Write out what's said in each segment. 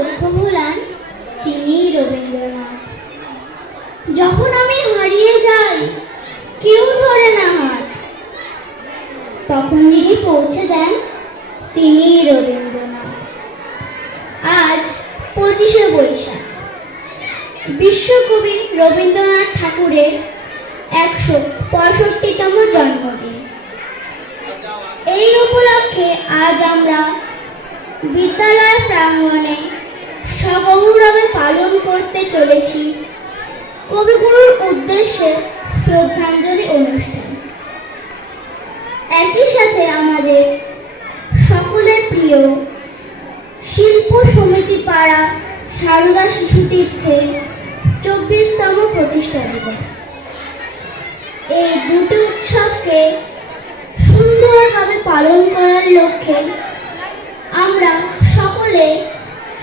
লক্ষ্য ভোলান তিনিই রবীন্দ্রনাথ। যখন আমি হারিয়ে যাই, কেউ ধরে না হাত, তখন যিনি পৌঁছে দেন তিনিই রবীন্দ্রনাথ। আজ 25শে বৈশাখ, বিশ্বকবি রবীন্দ্রনাথ ঠাকুরের 165তম জন্মদিন। এই উপলক্ষে আজ আমরা বিদ্যালয় প্রাঙ্গণে সগৌরবে পালন করতে চলেছি কবিগুরুর উদ্দেশ্যে শ্রদ্ধাঞ্জলি অনুষ্ঠান। একই সাথে আমাদের সকলের প্রিয় শিল্প সমিতি পাড়া সারদা শিশুতীর্থের 24তম প্রতিষ্ঠা দিবস। এই দুটি উৎসবকে সুন্দরভাবে পালন করার লক্ষ্যে আমরা সকলে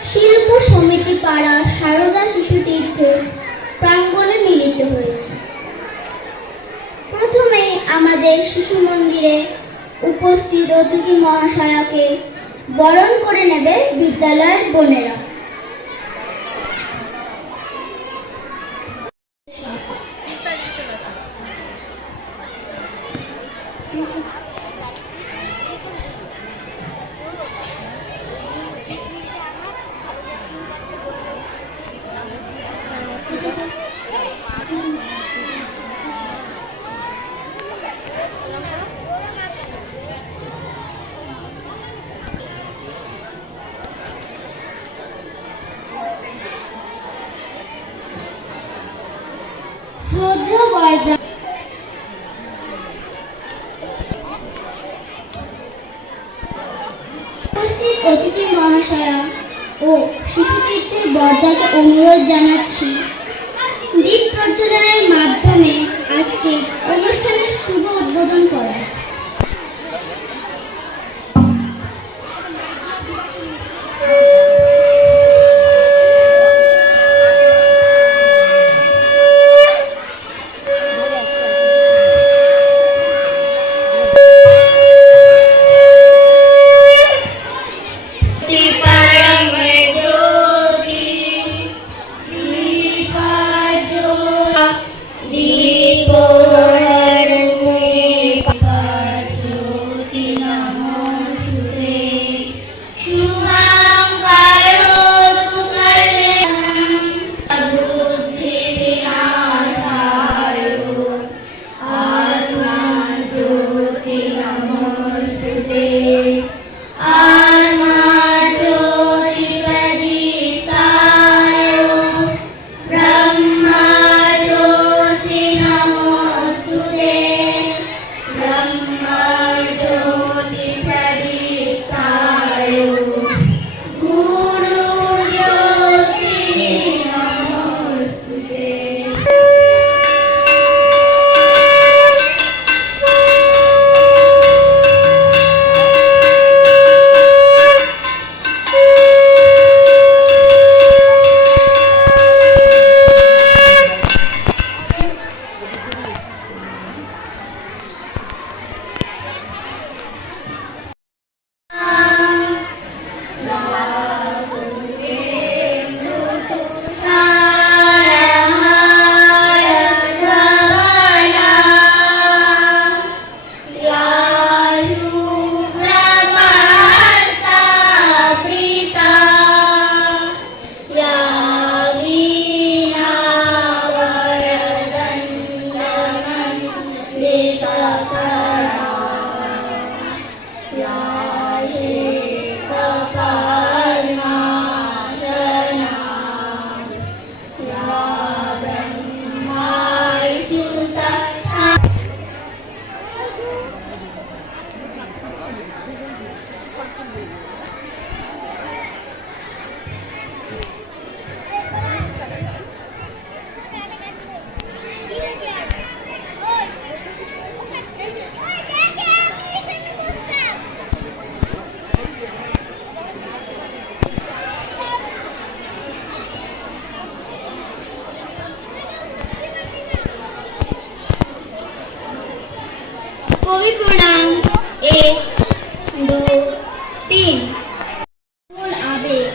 শিল্প সমিতি পাড়া সারদা শিশুতীর্থের প্রাঙ্গণে মিলিত হয়েছে। প্রথমে আমাদের শিশু মন্দিরে উপস্থিত অতিথি মহাশয়কে বরণ করে নেবে বিদ্যালয়ের বোনেরা। শ্রদ্ধা বর্ধা উপস্থিত অতিথি মহাশয়া ও শিশুতীর্থের বর্ধাকে অনুরোধ জানাচ্ছি দীপ প্রজ্বলনের মাধ্যমে আজকে অনুষ্ঠানের শুভ উদ্বোধন করা। कवि प्रणाम 1 2 3 आवेग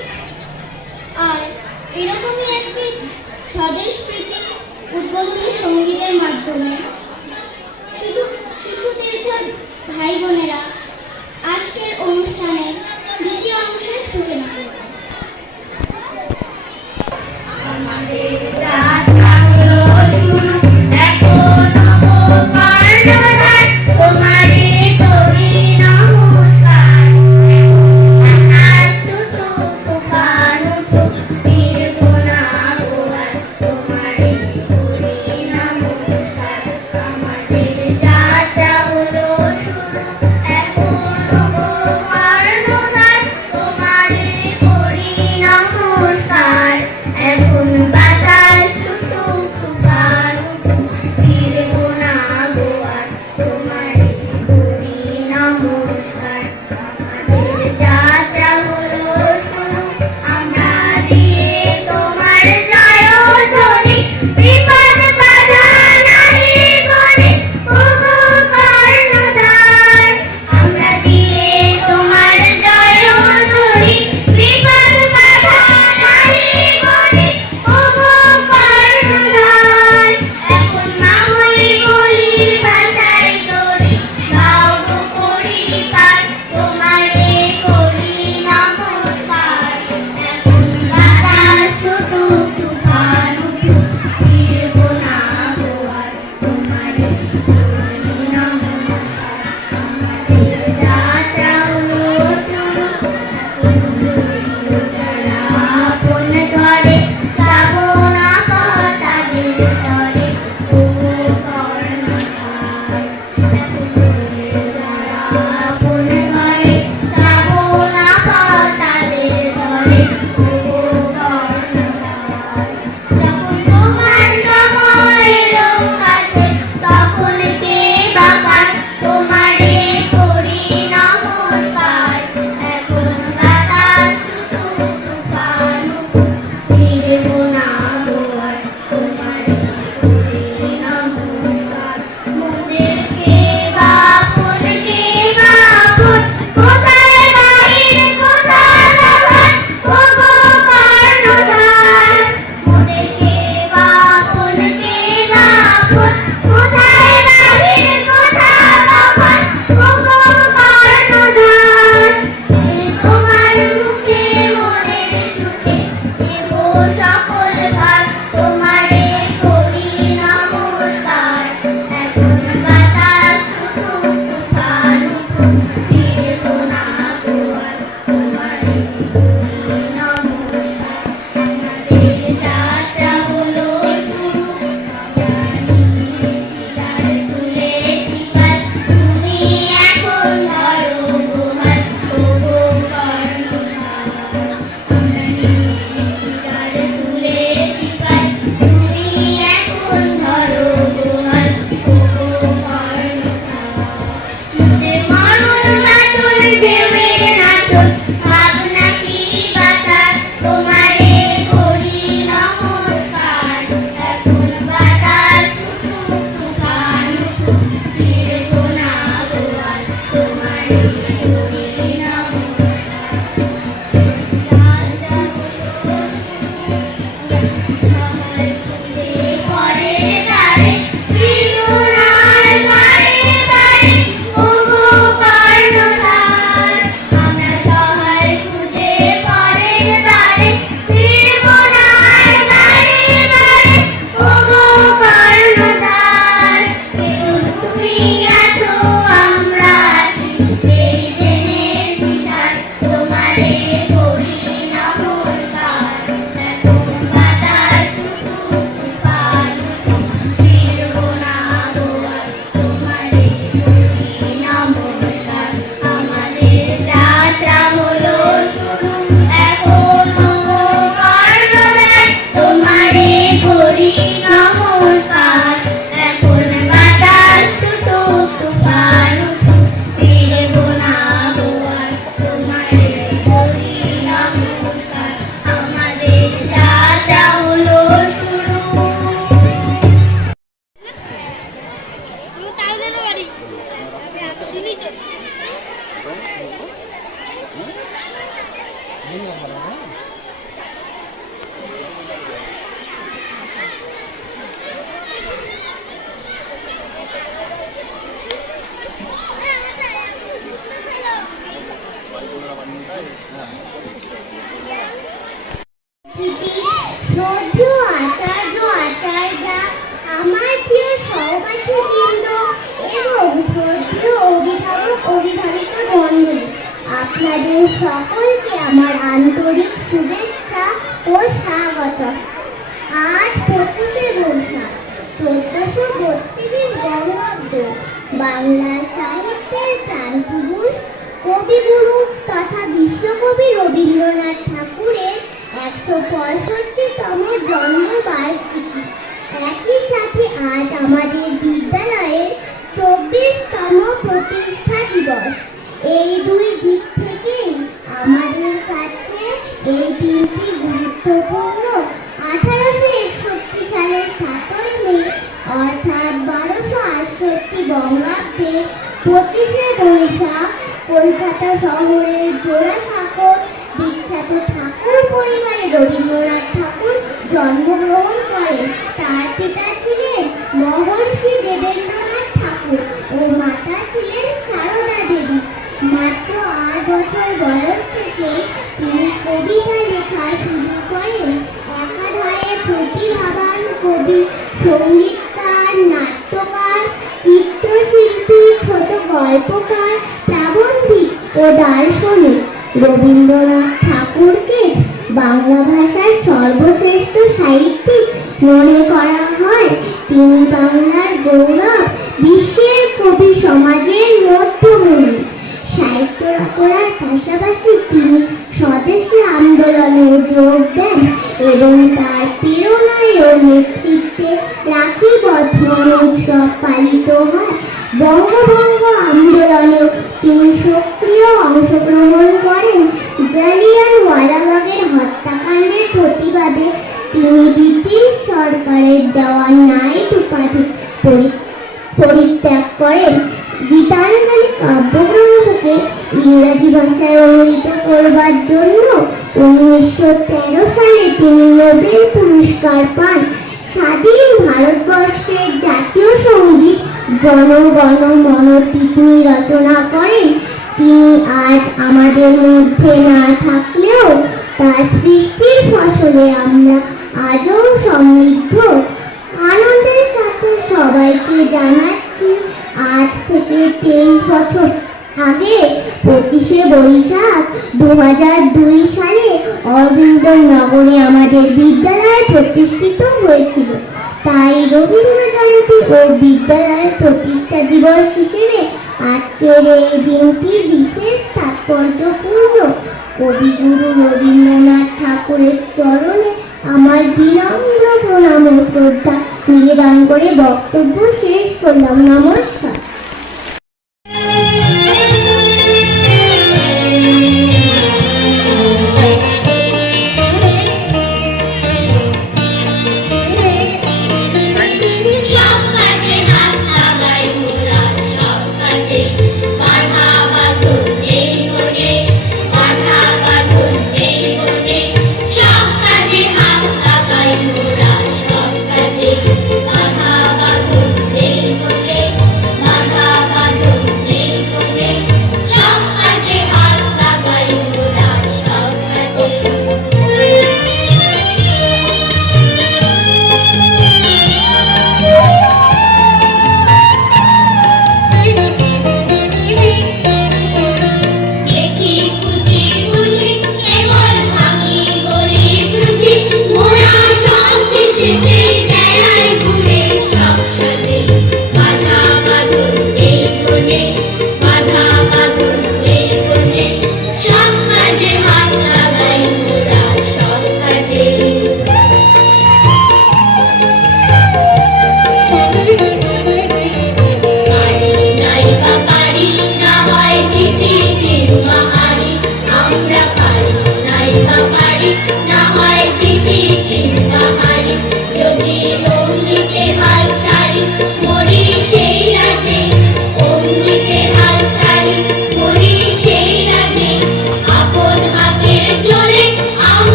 শ্রদ্ধেয় আচার্য আচার্যা, আমার প্রিয় সহপাঠীবৃন্দ এবং শ্রদ্ধেয় অভিভাবক অভিভাবিকা মণ্ডলী, আপনাদের সকলকে আমার আন্তরিক শুভেচ্ছা ও স্বাগত। আজ 25শে বৈশাখ 1432 বঙ্গাব্দ, বাংলা সাহিত্যের প্রাণপুরুষ কবিগুরু তথা বিশ্বকবি রবীন্দ্রনাথ ঠাকুরের 165তম জন্মবার্ষিকী। একই সাথে আজ আমাদের বিদ্যালয়ের 24তম প্রতিষ্ঠা দিবস। এই দুই দিক থেকেই আমাদের কাছে এই দিনটি গুরুত্বপূর্ণ। 1861 সালের 7ই মে অর্থাৎ 1268 বঙ্গাব্দে 25শে বৈশাখ কলকাতা শহরের জোড়াসাঁকোর বিখ্যাত ঠাকুর পরিবারে রবীন্দ্রনাথ ঠাকুর জন্মগ্রহণ করেন। তার পিতা ছিলেন মহর্ষি দেবেন্দ্রনাথ ঠাকুর ও মাতা ছিলেন সারদা দেবী। মাত্র 8 বছর বয়স থেকে তিনি কবিতা লেখা শুরু করেন। একাধারে প্রতিভাবান কবি, সঙ্গীতকার, নাট্যকার, চিত্রশিল্পী, ছোট গল্পকার, প্রাবন্ধিক ও দার্শনিক রবীন্দ্রনাথ ঠাকুরকে বাংলা ভাষার সর্বশ্রেষ্ঠ সাহিত্যিক মনে করা হয়। তিনি বাংলার গৌরব, বিশ্বের কবি সমাজের মধ্যমণি। সাহিত্য রচনার পাশাপাশি তিনি স্বদেশী আন্দোলনে যোগ দেন এবং তার প্রেরণায় ও নেতৃত্বে রাখি বর্ধন উৎসব পালিত হয়। বঙ্গভঙ্গ আন্দোলনেও তিনি সক্রিয় অংশগ্রহণ করেন। জালিয়ানওয়ালাবাগের হত্যাকাণ্ডের প্রতিবাদে তিনি ব্রিটিশ সরকারের দেওয়া নাইট উপাধি পরিত্যাগ করেন। গীতাঞ্জলি কাব্যগ্রন্থকে ইংরাজি ভাষায় অনুদিত করবার জন্য 1913 সালে তিনি নোবেল পুরস্কার পান। স্বাধীন ভারতবর্ষের জাতীয় সঙ্গীত জনগণ মন তিনি রচনা করেন। তিনি আজ আমাদের মধ্যে না থাকলেও তার সৃষ্টির ফসলে আমরা আজও সমৃদ্ধ। আনন্দের সাথে সবাইকে জানাচ্ছি, আজ থেকে 23 বছর আগে 25শে বৈশাখ 2002 সালে অরবিন্দনগরে আমাদের বিদ্যালয় প্রতিষ্ঠিত হয়েছিল। তাই রবীন্দ্র জয়ন্তী ও বিদ্যালয় প্রতিষ্ঠা দিবস হিসেবে আজকের এই দিনটি বিশেষ তাৎপর্যপূর্ণ। কবিগুরু রবীন্দ্রনাথ ঠাকুরের চরণে আমার বিনম্র প্রণাম ও শ্রদ্ধা নিবেদন করে বক্তব্য শেষ করলাম। নমস্কার। বাধা বাঁধন নেই বলে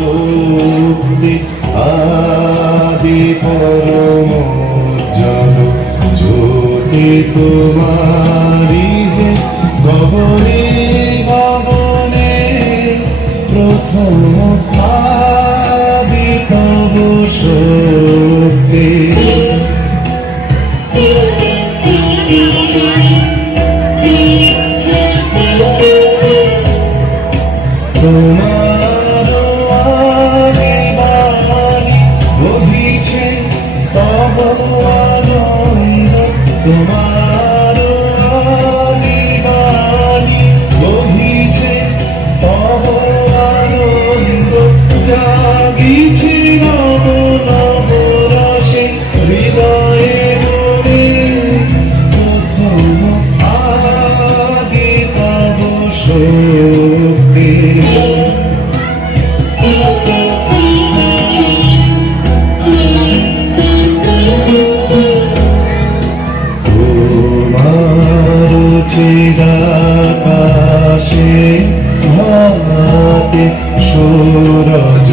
শক্তি আদি পরম উজ্জ্বল জ্যোতি তোমারি হে গগনে গগনে প্রথম আদি তব শক্তি তোমার আদিবাণী বহিছে তব আনন্দ তোমার আদিবাণী বহিছে তব আনন্দ জাগিছে নব নব রসে হৃদয়ে মনে প্রথম আদি তব শক্তি তোমার চিরাকাশে ভাতে সূরজ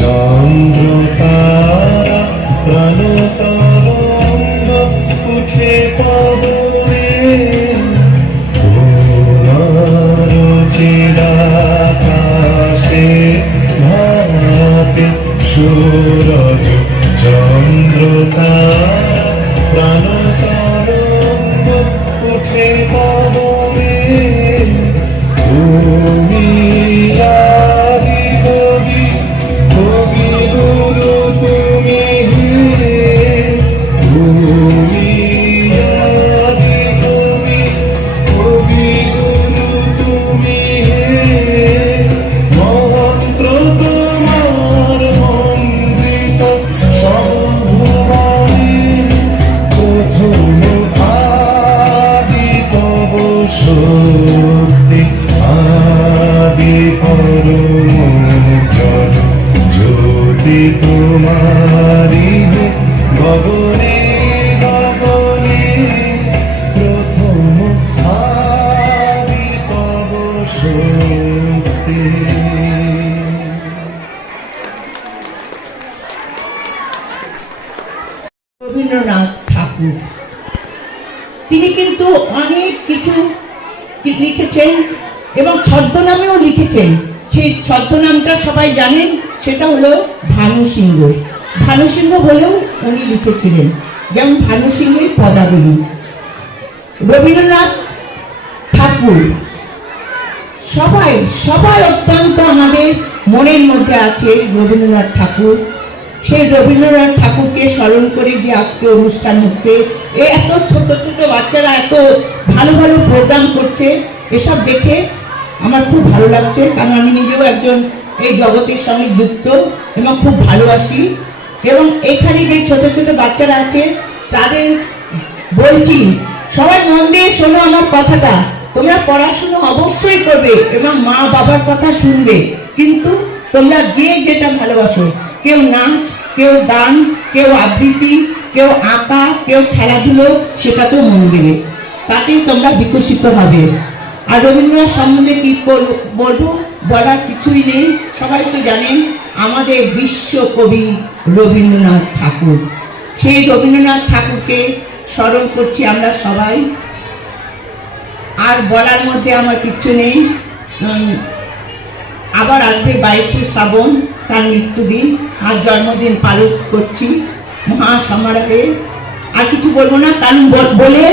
চন্দ্র তারা প্রাণ তরঙ্গ উঠে পবনে তোমার চিরাকাশে ভাতে সূরজ চন্দ্র তারা প্রাণ তরঙ্গ উঠে পবনে তুমি আদি কবি কবি গুরু তুমি হে তুমি আদি কবি কবি গুরু তুমি হে মন্ত্র তোমার মন্ত্রিত সর্বভুবনে প্রথম আদি তব শক্তি আদি পরম উজ্জ্বল জ্যোতি তোমারি হে গগনে গগনে প্রথম আদি তব শক্তি। রবীন্দ্রনাথ ঠাকুর তিনি কিন্তু অনেক কিছু লিখেছেন এবং ছদ্মনামেও লিখেছেন। সেই ছদ্মনামটা সবাই জানেন, সেটা হলো ভানু সিংহ। ভানু সিংহ বলেও উনি লিখেছিলেন, যেমন ভানু সিংহের পদাবলী। রবীন্দ্রনাথ ঠাকুর সবাই সবাই অত্যন্ত আমাদের মনের মধ্যে আছে রবীন্দ্রনাথ ঠাকুর। সেই রবীন্দ্রনাথ ঠাকুরকে স্মরণ করে যে আজকে অনুষ্ঠান হচ্ছে, এত ছোট ছোট বাচ্চারা এত ভালো ভালো প্রোগ্রাম করছে, এসব দেখে আমার খুব ভালো লাগছে। কারণ আমি নিজেও একজন এই জগতের সঙ্গে যুক্ত এবং খুব ভালোবাসি। এবং এখানে যে ছোট ছোট বাচ্চারা আছে তাদের বলছি, সবাই মন দিয়ে শোনো আমার কথাটা। তোমরা পড়াশুনো অবশ্যই করবে এবং মা বাবার কথা শুনবে, কিন্তু তোমরা যে যেটা ভালোবাসো, কেউ নাচ, কেউ গান, কেউ আবৃত্তি, কেউ আঁকা, কেউ খেলাধুলো, সেটাতেও মন দেবে, তাতেই তোমরা বিকশিত হবে। আর রবীন্দ্রনাথ সম্বন্ধে কি বলবো, বলার কিছুই নেই। সবাই তো জানেন আমাদের বিশ্বকবি রবীন্দ্রনাথ ঠাকুর। সেই রবীন্দ্রনাথ ঠাকুরকে স্মরণ করছি আমরা সবাই। আর বলার মধ্যে আমার কিচ্ছু নেই। আবার আসবে 22শে শ্রাবণ, তার মৃত্যুদিন, আর জন্মদিন পালন করছি মহাসমারোহে। আর কিছু বলবো না, কারণ বলে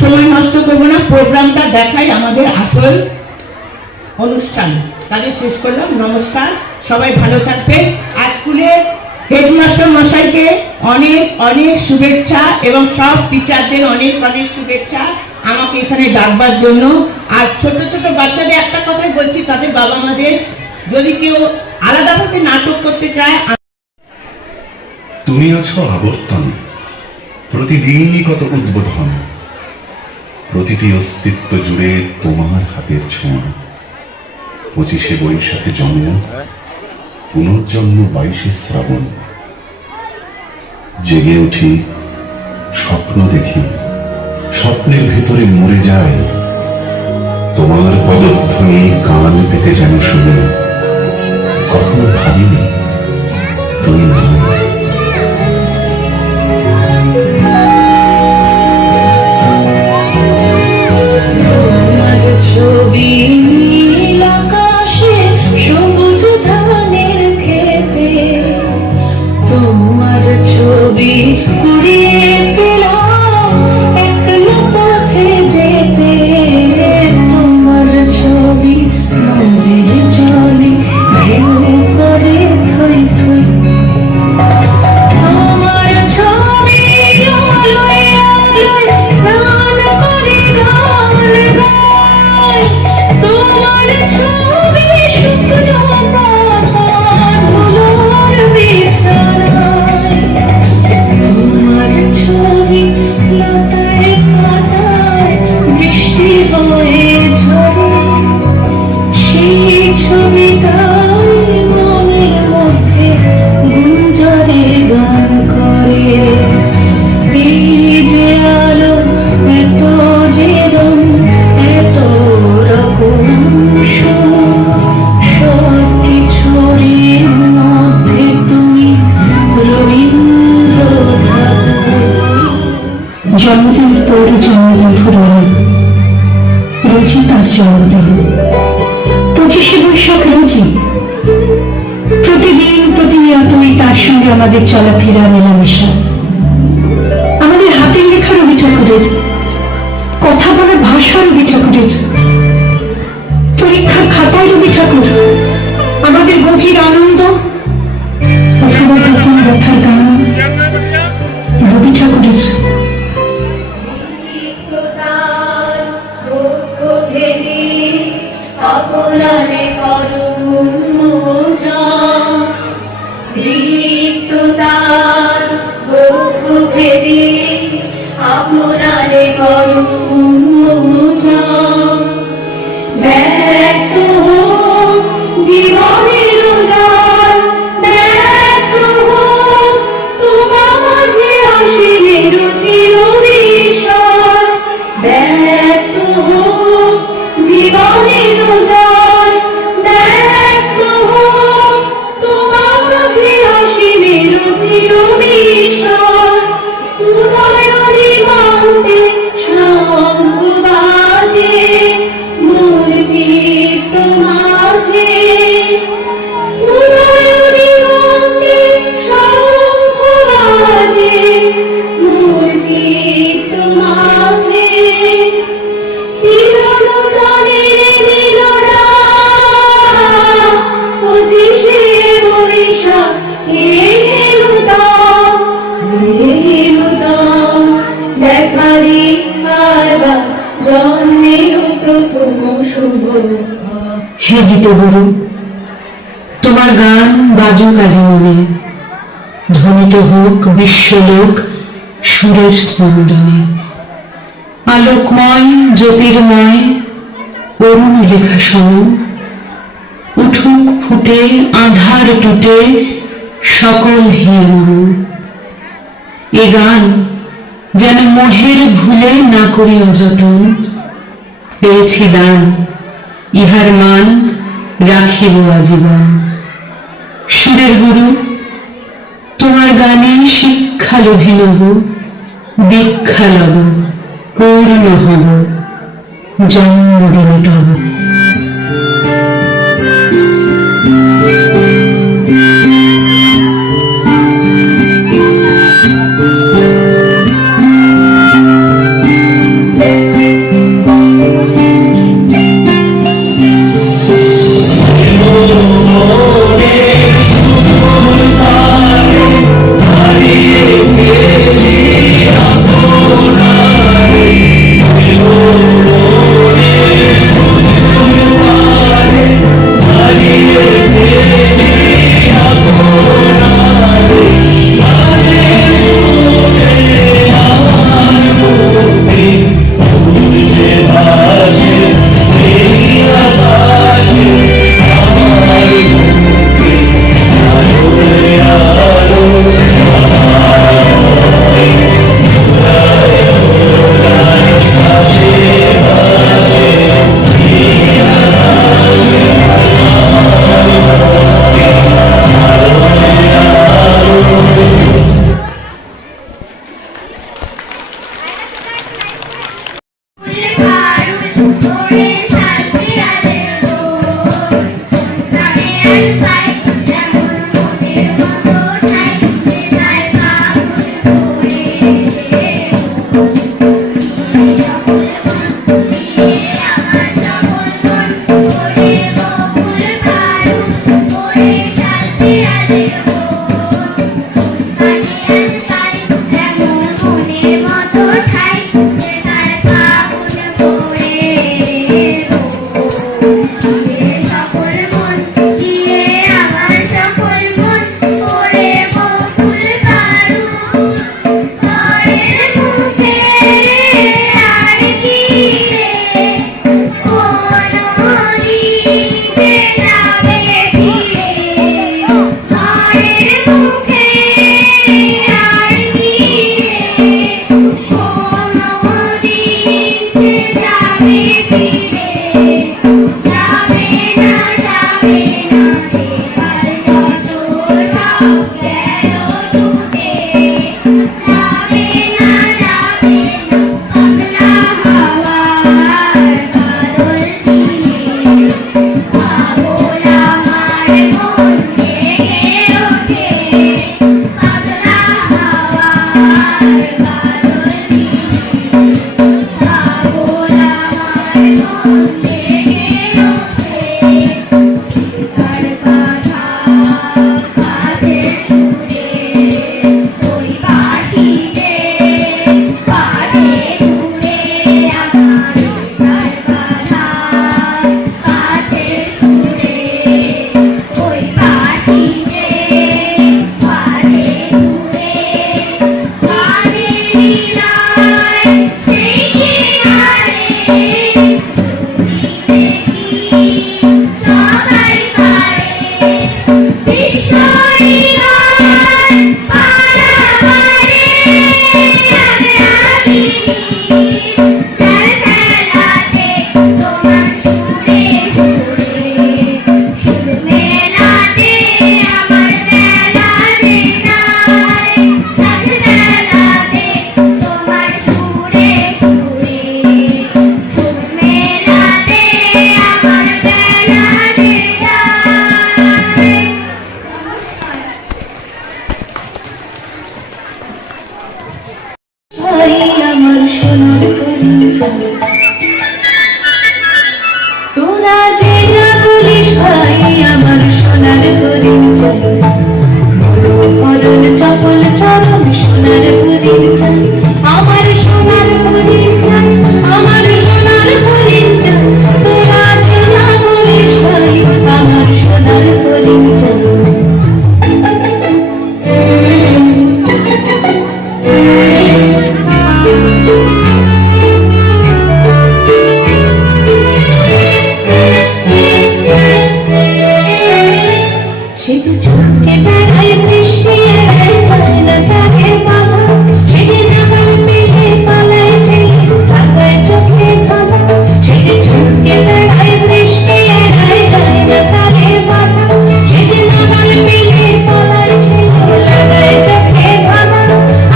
সময় নষ্ট করবো না। প্রোগ্রামটা দেখাই আমাদের আসল অনুষ্ঠান। তাহলে শেষ করলাম। নমস্কার, সবাই ভালো থাকবে। আর স্কুলে হেডমাস্টার মশাইকে অনেক অনেক শুভেচ্ছা এবং সব টিচারদের অনেক অনেক শুভেচ্ছা আমাকে এখানে ডাকবার জন্য। আর ছোট ছোট বাচ্চাদের একটা কথাই বলছি, তাদের বাবা মাদের যদি কেউ আলাদাভাবে নাটক করতে চায়। তুমি আছো আবর্তন, প্রতিদিনই কত উদ্বোধন, প্রতিটি অস্তিত্ব জুড়ে তোমার হাতের ছোঁয়া। 25শে বৈশাখে জন্ম, পুনর্জন্ম 22শে শ্রাবণ। জেগে উঠি, স্বপ্ন দেখি, স্বপ্নের ভেতরে মরে যায়। তোমার পদধ্বনি কান পেতে যেন শুনে, কখনো ভাবিনি তুমি নও। তোমার ছবি নীল আকাশে, সবুজ ধানের ক্ষেতে, তোমার ছবি কুড়িয়ে পেলাম একলা পথে যেতে। তোমার ছবি নদীর জলে ঢেউ করে থই থই। তোমার ছবি আলোয় আলোয় স্নান করে গান গায়। তোমার ছবি শুকনো পাতা ধুলোর বিছানায়। তোমার ছবি লতায় পাতায় বৃষ্টি হয়ে ঝরে। সেই ছবিটাই মনের মধ্যে গুঞ্জরে গান করে। এই যে আলো, এত যে রং, এত রকম সব কিছুরই মধ্যে তুমি রবীন্দ্র ঠাকুর। জন্মদিন তোর জন্মদিন ফুরালো, রোজই তার জন্মদিন। 25শে বৈশাখ রোজই প্রতিদিন প্রতিনিয়তই তার সঙ্গে আমাদের চলাফেরা, মেলামেশা। আমাদের হাতের লেখা রবি ঠাকুরের, কথা বলার ভাষা রবি ঠাকুরের, পরীক্ষার খাতায় রবি ঠাকুর, আমাদের গভীর আনন্দ অথবা গোপন ব্যথার গান রবি ঠাকুরের। আপনারে করুণ মোচন, রিক্ততার বক্ষ ভেদে আপনারে করুণ মোচন। ব্যক্ত হোক জীবনের উজাড়, ব্যক্ত হোক তোমার মাঝে আসিবে চিরবিস্ময়। ব্যক্ত হোক জীবনের উজাড়, ব্যক্ত হোক তোমার মাঝে আসিবে চিরবিস্ময়। উদয়নি মন্তে শঙ্খ বাজে, মূল চিত্ত মাঝে। উদয়নি মন্তে শঙ্খ বাজে, মূল চিত্ত মাঝে। চিরনূতনের মিলনা 25শে বৈশাখ হেলুতাম দেখা দিবার জন্মের প্রথম শুভ। হে গীতগুরু, তোমার গান বাজুক আজ মনে, ধ্বনিত হোক বিশ্বলোক সুরের স্পন্দনে। আলোকময় জ্যোতির্ময় অরুণ লেখা সম, উঠুক ফুটে আধার টুটে সকল হিয়ে মরণ। এ গান যেন মোহের ভুলে না করি অযতন, পেয়েছি দান ইহার মান রাখিব আজীবন। সুরের গুরু, তোমার গানে শিক্ষা লোভী লব, দীক্ষা লব, পূর্ণ হব জন্মদিন তব। সে যে ঝুঁকে বেড়ায় বৃষ্টি এড়ায় যায় না তাকে বাধা, সে যে নাগাল পেয়ে পালায় যে লাগায় চোখে ধাঁধা, সে যে ঝুঁকে বেড়ায় বৃষ্টি এড়ায় যায় না তাকে বাধা, সে যে নাগাল পেয়ে পালায় যে লাগায় চোখে ধাঁধা।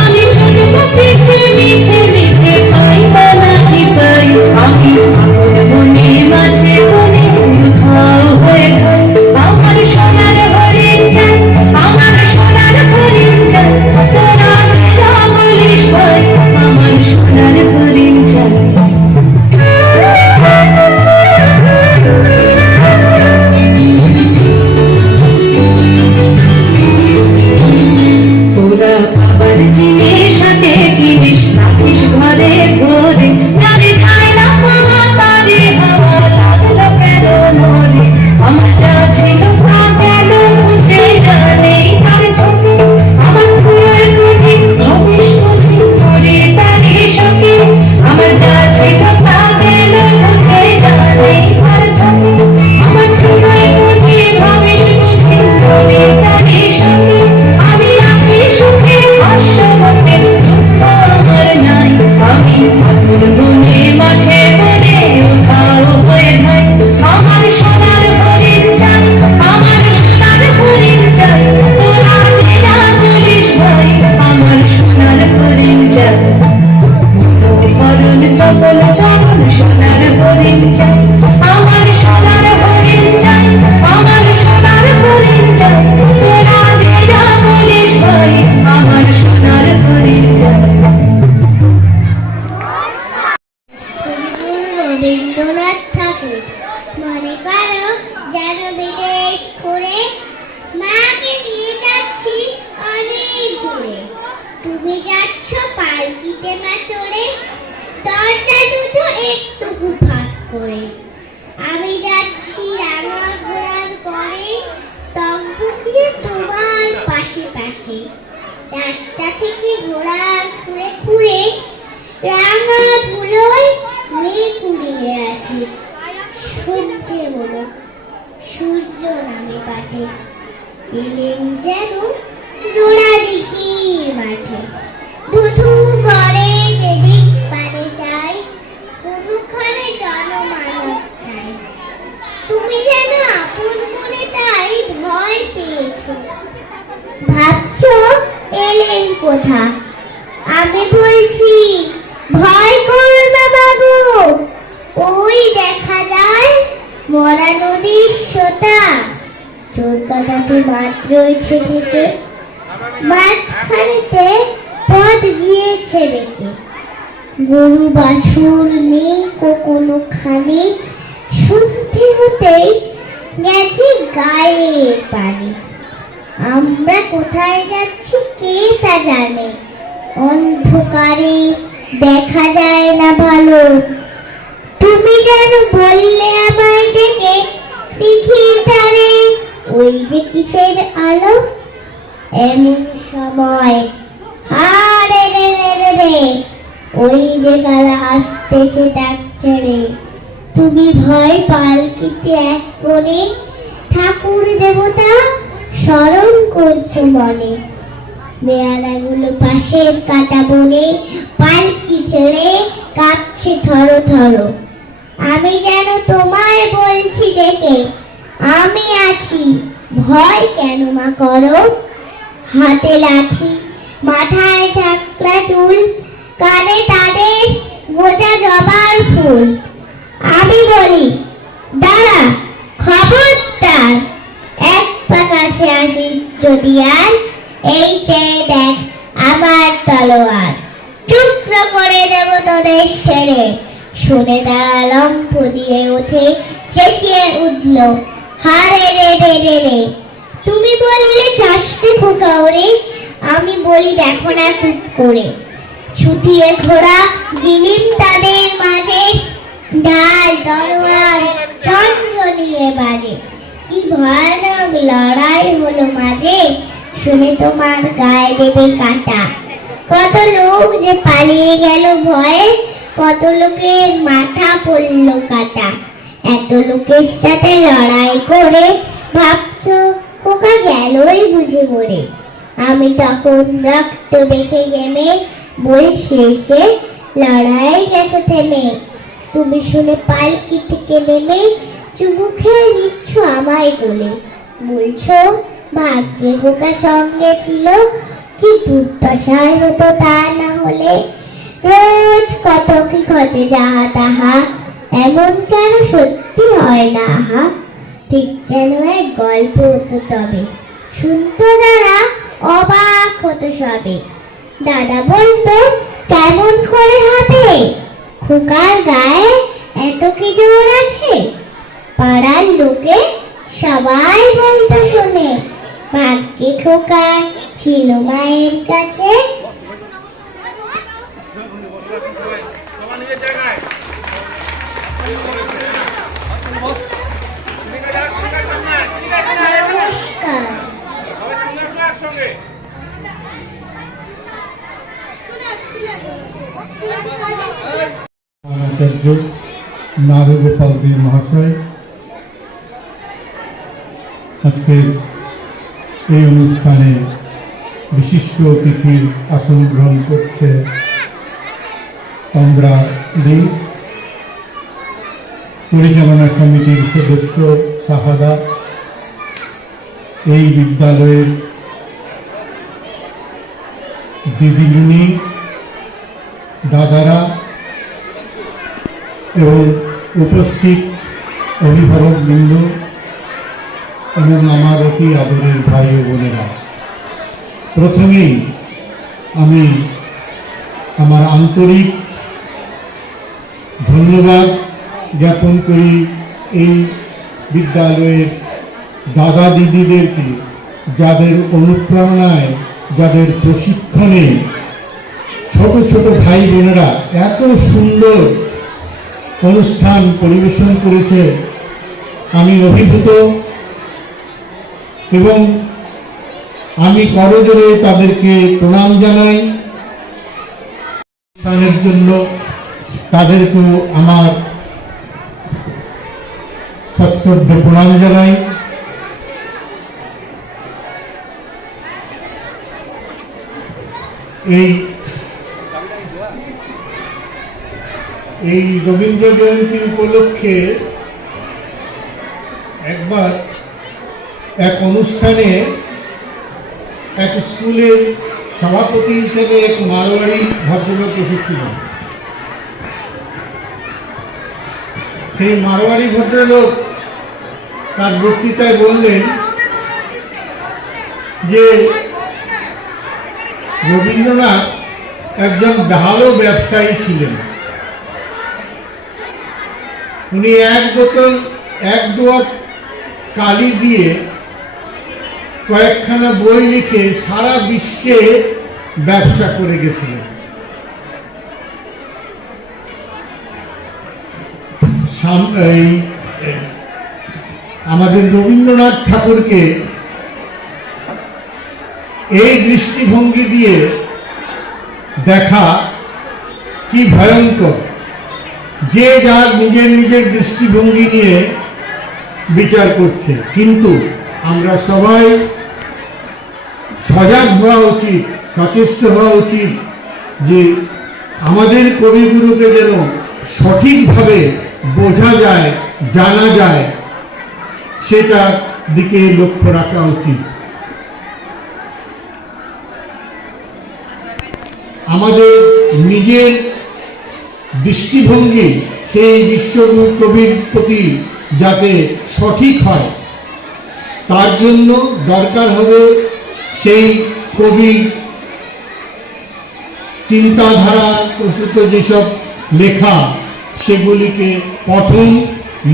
আমি ছুটব পিছে মিছে মিছে পাই বা নাহি পাই, আমি আপন মনে মাঝে কোণে উধাও হয়ে থাই। আমার সোনার হরিণ চাই, আমার সোনার হরিণ চাই, তোরা যে যা বলিস ভাই, আমার সোনার হরিণ চাই। তোরা বাবার জিনিস হাতে কিনিস, রাখিস ঘরে ঘরে, যারে যায় না পাওয়া তারে হাওয়া লাগলো কেন মরে। আমার যা ছিল তা গেল মুছে জানে তার চোখে, আমার পুরো বুঝি ভবিষ বুঝি মরে তারে শোকে। আমার যা ছিল তা গেল মুছে জানে তার চোখে, আমার পুরো বুঝি ভবিষ বুঝি মরে তারে শোকে। আমি আছি সুখে হাস্যমুখে, দুঃখ আমার নাই, আমি আপন মনে মাঠে মনে উধাও হয়ে থাই। আমার সোনার হরিণ চাই, আমার সোনার হরিণ চাই, তোরা যে যা বলিস ভাই, আমার সোনার হরিণ চাই। মনোহরণ চপল চপল সোনার হরিণ চাই, আমার সোনার হরিণ চাই, আমার সোনার হরিণ চাই, তোরা যে যা বলিস ভাই, আমার সোনার হরিণ চাই। রবীন্দ্রনাথ ঠাকুর। মনে করো যেন বিদেশ করে মাকে নিয়ে যাচ্ছি অনেক দূরে, তুমি যাচ্ছ পালকিতে মা চড়ে, দরজা দুটো একটু ফাঁক করে। আমি যাচ্ছি রাঙা ঘোড়ার পরে, টকবকিয়ে তোমার পাশে পাশে, রাস্তা থেকে ঘোড়া ঘুরে ঘুরে রাঙা ধুলোয় মেঘ উড়িয়ে আসি। সন্ধে হলো, সূর্য নামে পাটে, এলেন যেন জোড়া দিঘির মাঠে। ধুধু করে যেদিক পানে যাই, কোনোখানে জনমানব নাই। তুমি যেন আপন মনে তাই ভয় পেয়েছো, ভাবছো এলেন কোথা। আমি বলছি ভয় করো না বাবু, ওই দেখা যায় মরা নদীর সোতা। চোরকাটাতে মাঠ রয়েছে থেকে, মাঝখানেতে পথ গিয়েছে বেঁকে। গরু বাছুর নেই কোনোখানে, সন্ধে হতেই গেছে গায়ের পানি। আমরা কোথায় যাচ্ছি কে তা জানে, অন্ধকারে দেখা যায় না ভালো। তুমি যেন বললে আমায় ডেকে, দিঘির ধারে ওই যে কিসের আলো। এমন সময় আরে রে রে রে রে, ওই যে কারা আসতেছে ডাকছে রে। তুমি ভয় পালকিতে এক কোণে, ঠাকুর দেবতা স্মরণ করছো মনে। বেয়ারাগুলো পাশের কাটা বনে, পালকি ছেড়ে কাঁপছে থরো থরো। আমি যেন তোমায় বলছি ডেকে, আমি আছি, ভয় কেন মা করো। হাতে লাঠি, মাথায় চাকরা চুল, কানে তাদের গোজা জবার ফুল। আমি বলি দাঁড়া খবরদার, এক পা কাছে আসিস যদি আর, এই চেয়ে দেখ আমার তলোয়ার। টুকরো করে দেব তোদের সেরে। শুনে তারা লম্ফ দিয়ে ওঠে, চেঁচিয়ে উঠল হারে রে রে রে রে। তুমি বললে চাষতে খোকা ওরে, আমি বলি দেখো না চুপ করে। ছুটিয়ে ঘোড়া গিলিম তাদের মাঝে, ঢাল তলোয়ার চঞ্চলিয়ে বাজে। কি ভয়ানক লড়াই হলো মাঝে, শুনে তোমার গায়ে দেবে কাঁটা। কত লোক যে পালিয়ে গেল ভয়ে, কত লোকের মাথা পড়লো কাটা। এত লোকের সাথে লড়াই করে ভাবছো খোকা গেলই বুঝে মরে। আমি তখন রক্ত মেখে গেমে বলছি এসে লড়াই গেছে থেমে। তুমি শুনে পালকি থেকে নেমে চুমু খেয়ে নিচ্ছ আমায় কোলে, বলছো ভাগ্যে খোকা সঙ্গে ছিল, কি দুর্দশায় হতো তা না হলে। রোজ কত কি ঘটে যাহা তাহা, এমন কেন সত্যি হয় না আহা। ঠিক যেন এক গল্প হতো তবে, শুনতো যারা অবাক হতো সবে। দাদা বলতো কেমন করে হবে, খোকার গায়ে এত কি জোর আছে। পাড়ার লোকে সবাই বলতো শুনে, ভাগ্যে খোকা ছিল মায়ের কাছে। নমস্কার। আচার্য নারগোপাল দে মহাশয় আজকের এই অনুষ্ঠানে বিশিষ্ট অতিথির আসন গ্রহণ করছে তন্দ্রা দে, পরিচালনা সমিতির সদস্য শাহাদা, এই বিদ্যালয়ের দিদিমণি, দাদারা এবং উপস্থিত অভিভাবকবৃন্দ এবং আমার অতি আদরের ভাই ও বোনেরা, প্রথমেই আমি আমার আন্তরিক ধন্যবাদ জ্ঞাপন করি এই বিদ্যালয়ের দাদা দিদিদেরকে, যাদের অনুপ্রেরণায়, যাদের প্রশিক্ষণে ছোট ছোট ভাই বোনেরা এত সুন্দর অনুষ্ঠান পরিবেশন করেছে। আমি অভিভূত এবং আমি করজোড়ে তাদেরকে প্রণাম জানাই। অনুষ্ঠানের জন্য তাদেরকেও আমার সশ্রদ্ধ প্রণাম জানাই। এই রবীন্দ্র জয়ন্তী উপলক্ষে একবার এক অনুষ্ঠানে এক স্কুলের সভাপতি হিসেবে এক মারোয়াড়ি ভদ্রলোক এসেছিলেন। সেই মারোয়াড়ি ভদ্রলোক তার বক্তৃতায় বললেন যে রবীন্দ্রনাথ একজন ভালো ব্যবসায়ী ছিলেন। উনি এক বোতল এক দোয়া কালি দিয়ে কয়েকখানা বই লিখে সারা বিশ্বে ব্যবসা করে গেছিলেন। আমাদের রবীন্দ্রনাথ ঠাকুরকে এই দৃষ্টিভঙ্গি দিয়ে দেখা কি ভয়ঙ্কর, যে যার নিজের নিজের দৃষ্টিভঙ্গি নিয়ে বিচার করছে। কিন্তু আমরা সবাই সজাগ হওয়া উচিত, সচেষ্ট হওয়া উচিত যে আমাদের কবিগুরুকে যেন সঠিকভাবে বোঝা যায়, জানা যায়, সেটার দিকে লক্ষ্য রাখা উচিত। আমাদের নিজের দৃষ্টিভঙ্গি সেই বিশ্বগুরু কবির প্রতি যাতে সঠিক হয়, তার জন্য দরকার হবে সেই কবির চিন্তাধারা প্রসূত যেসব লেখা, সেগুলিকে পঠন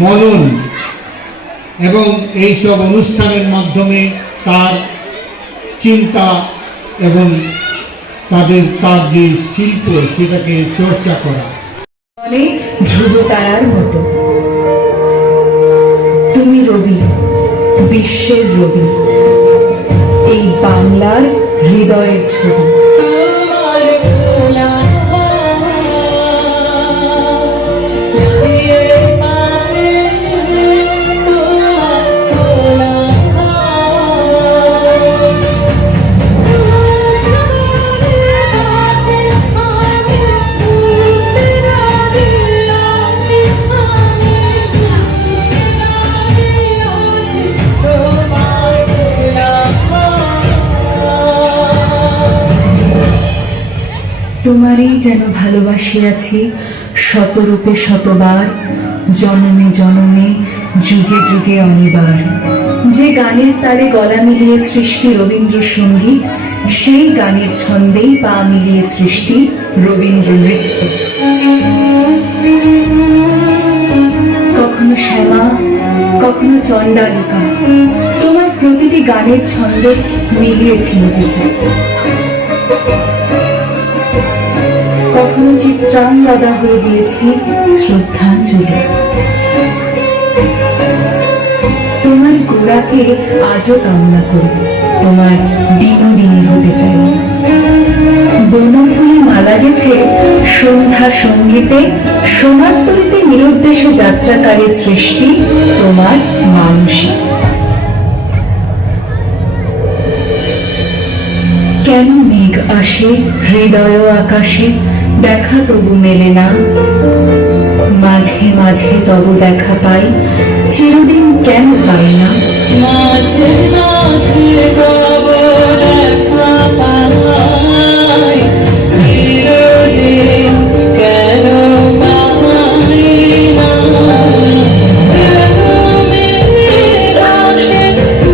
মনন এবং এইসব অনুষ্ঠানের মাধ্যমে তার চিন্তা এবং তার যে শিল্প সেটাকে চর্চা করা। ধ্রুব তারার মতো তুমি রবি, বিশ্বের রবি, এই বাংলার হৃদয়ের ছবি। তোমারই যেন ভালোবাসিয়াছি শতরূপে শতবার, জনমে জনমে যুগে যুগে অনিবার। যে গানের তালে গলা মিলিয়ে সৃষ্টি রবীন্দ্রসঙ্গীত, সেই গানের ছন্দেই পা মিলিয়ে সৃষ্টি রবীন্দ্র নৃত্য। কখনো শ্যামা, কখনো চণ্ডালিকা, তোমার প্রতিটি গানের ছন্দে মিলিয়েছিল যেতে। কখনো চিত্রাঙ্গদা হয়ে দিয়েছি শ্রদ্ধাঞ্জলি। তোমার গোড়াকে আজও কামনা করি, তোমার বিনোদিনী হতে চাই। বনফুলে মালা গেথে সন্ধ্যা সঙ্গীতে সোনারতরীতে নিরুদ্দেশ যাত্রাকারী সৃষ্টি তোমার মানসী। কেন মেঘ আসে হৃদয় আকাশে, দেখা তবু মেলে না, মাঝে মাঝে তবু দেখা পাই, চিরদিন কেন পাই না। মাঝে মাঝে তবু দেখা পাই, চিরদিন কেন পাই না। কেন মেঘ আসে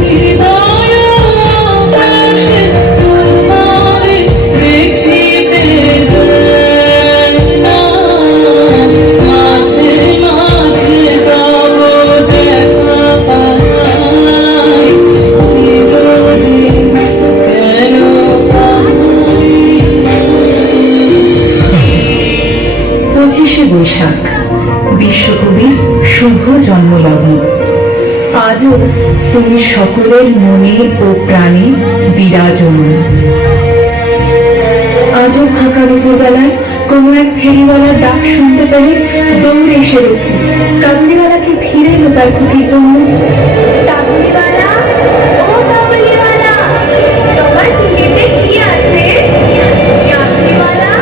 হৃদয় আকাশে, তোমারে দেখিতে পাই না। মাঝে মাঝে তবু দেখা পাই, চিরদিন কেন পাই না। 25শে বৈশাখ, বিশ্বকবির শুভ জন্মলগ্ন। আজও তুমি সকলের মনে ও প্রাণে বিরাজমান। আজও ফাঁকা দুপুরবেলায় কোনো এক ফেরিওয়ালার ডাক শুনতে পেলে দৌড়ে এসে দেখি কাবুলিওয়ালাকে ফিরে এলো তার খুকির জন্য। কাবুলিওয়ালা, ও কাবুলিওয়ালা, তোমার ঝুলিতে কি আছে? কাবুলিওয়ালা,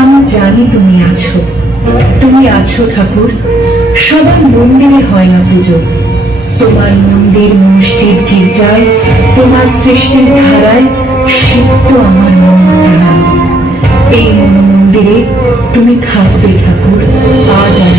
আমি জানি তুমি আছো, তুমি আছো ঠাকুর। সবার মন্দিরে হয় না পুজো, তোমার মন্দির মসজিদ গির্জায়, তোমার সৃষ্টির ধারায় সিদ্ধ আমার মন প্রাণ। এই মন মন্দিরে তুমি থাকবে ঠাকুর আজ আর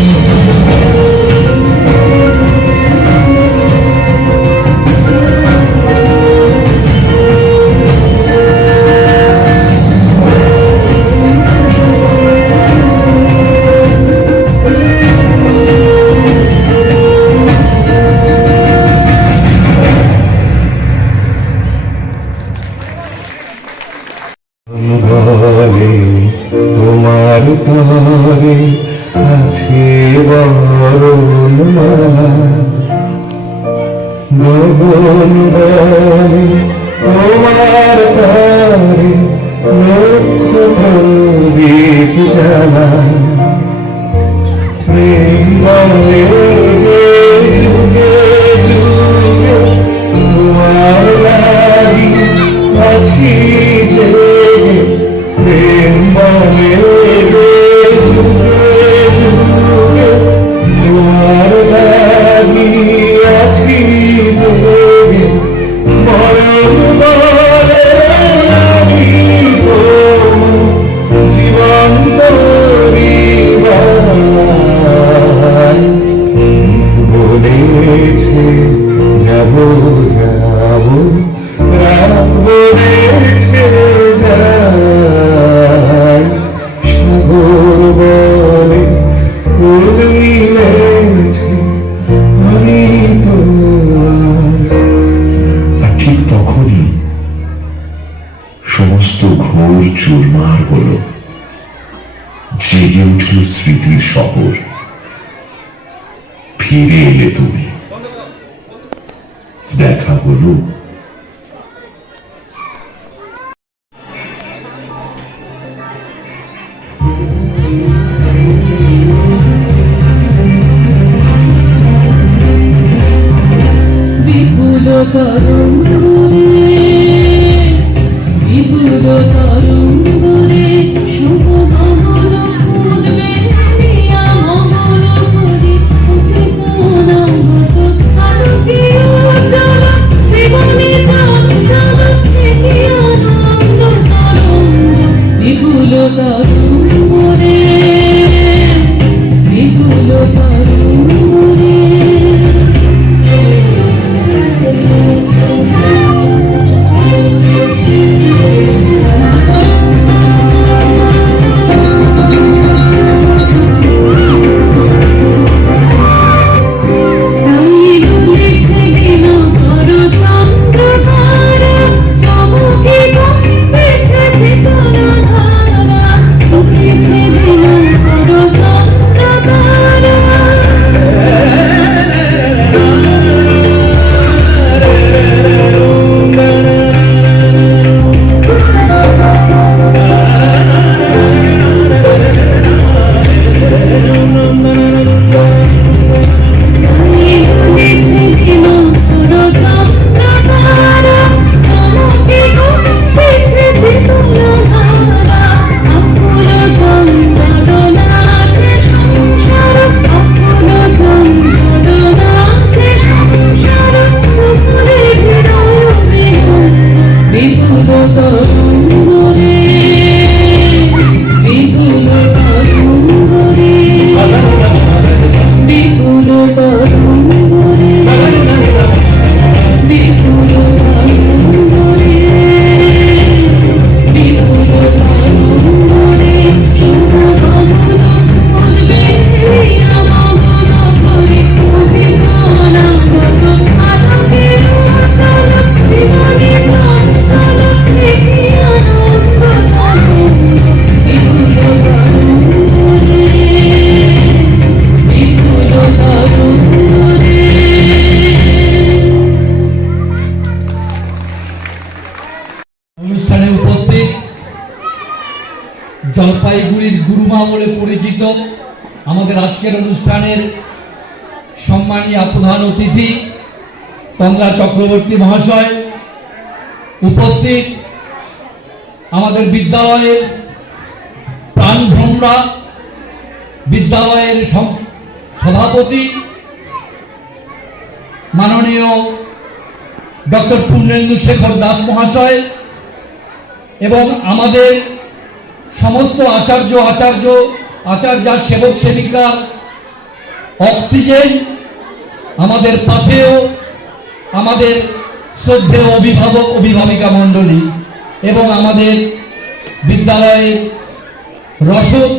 বলে তোমার তরে আছে বরণ মালা, গগন বলে তোমার তরে লক্ষ দীপ জ্বালা, প্রেম বলে যে যুগে যুগে তোমার লাগি আছি যে, প্রেম বলে যে যুগে যুগে তোমার লাগি আছি যে, মরণ বলে আমি তোমার জীবন করিবার, বলেছে যাব যাব রাম বলেছে যাই, সাগর বলে ফুল মিলেছে আমি তোমার। আর ঠিক তখনই সমস্ত ঘোর চুরমার হলো, জেগে উঠল স্মৃতির শহর। ফিরে এলে তুমি, দেখা হলো। বিপুল তরঙ্গে, বিপুল তরঙ্গে শুভ মঙ্গল ফুলবে দিয়া মঙ্গল করি অতি গুণাঙ্গত আলোকে উজ্জ্বল জীবনে চঞ্চল দেখিয়া জলপাইগুড়ির গুরুমা বলে পরিচিত আমাদের আজকের অনুষ্ঠানের সম্মানীয় প্রধান অতিথি তন্দ্রা চক্রবর্তী মহাশয়, উপস্থিত আমাদের বিদ্যালয়ের প্রাণভ্রমরা, বিদ্যালয়ের সভাপতি মাননীয় ডক্টর পূর্ণেন্দু শেখর দাস মহাশয় এবং আমাদের সমস্ত আচার্য সেবক সেবিকা, অক্সিজেন, আমাদের পাথেয়, আমাদের শ্রদ্ধেয় অভিভাবক অভিভাবিকা মণ্ডলী এবং আমাদের বিদ্যালয়ের রসদ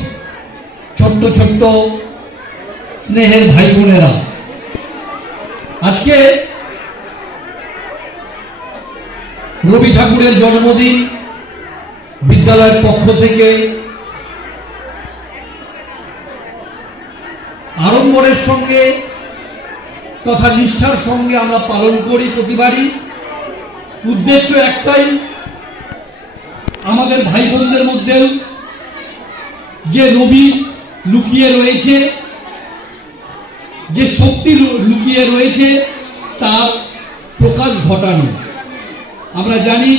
ছোট্ট ছোট্ট স্নেহের ভাই বোনেরা, আজকে রবি ঠাকুরের জন্মদিন। বিদ্যালয়ের পক্ষ থেকে আড়ম্বরের সঙ্গে তথা নিষ্ঠার সঙ্গে আমরা পালন করি প্রতিবারই। উদ্দেশ্য একটাই, আমাদের ভাই বোনদের মধ্যেও যে রবি লুকিয়ে রয়েছে, যে শক্তি লুকিয়ে রয়েছে তার প্রকাশ ঘটানো। আমরা জানি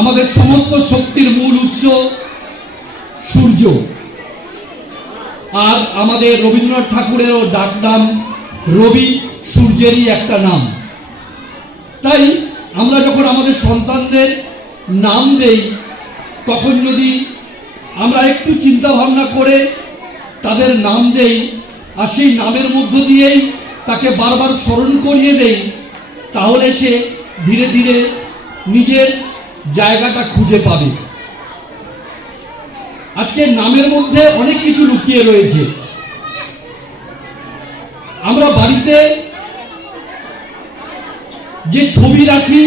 আমাদের সমস্ত শক্তির মূল উৎস সূর্য, আর আমাদের রবীন্দ্রনাথ ঠাকুরেরও ডাকনাম রবি, সূর্যেরই একটা নাম। তাই আমরা যখন আমাদের সন্তানদের নাম দেই, তখন যদি আমরা একটু চিন্তা ভাবনা করে তাদের নাম দেই আর সেই নামের মধ্য দিয়েই তাকে বারবার স্মরণ করিয়ে দেই, তাহলে সে ধীরে ধীরে নিজের জায়গাটা খুঁজে পাবে। আজকে নামের মধ্যে অনেক কিছু লুকিয়ে রয়েছে। আমরা বাড়িতে যে ছবি রাখি,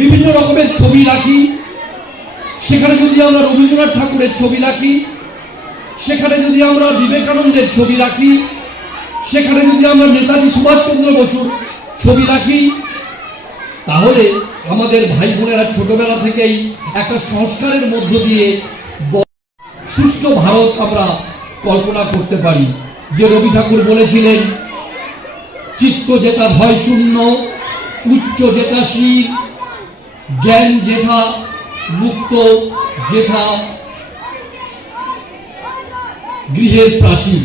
বিভিন্ন রকমের ছবি রাখি, সেখানে যদি আমরা রবীন্দ্রনাথ ঠাকুরের ছবি রাখি, সেখানে যদি আমরা বিবেকানন্দের ছবি রাখি, সেখানে যদি আমরা নেতাজি সুভাষচন্দ্র বসুর ছবি রাখি, তাহলে আমাদের ভাই বোনেরা ছোটবেলা থেকেই একটা সংস্কারের মধ্য দিয়ে সুষ্ঠু ভারত আমরা কল্পনা করতে পারি। যে রবি ঠাকুর বলেছিলেন, চিত্ত যেটা ভয় শূন্য, উচ্চ যেটা শির, জ্ঞান যেথা মুক্ত, যেথা গৃহের প্রাচীর।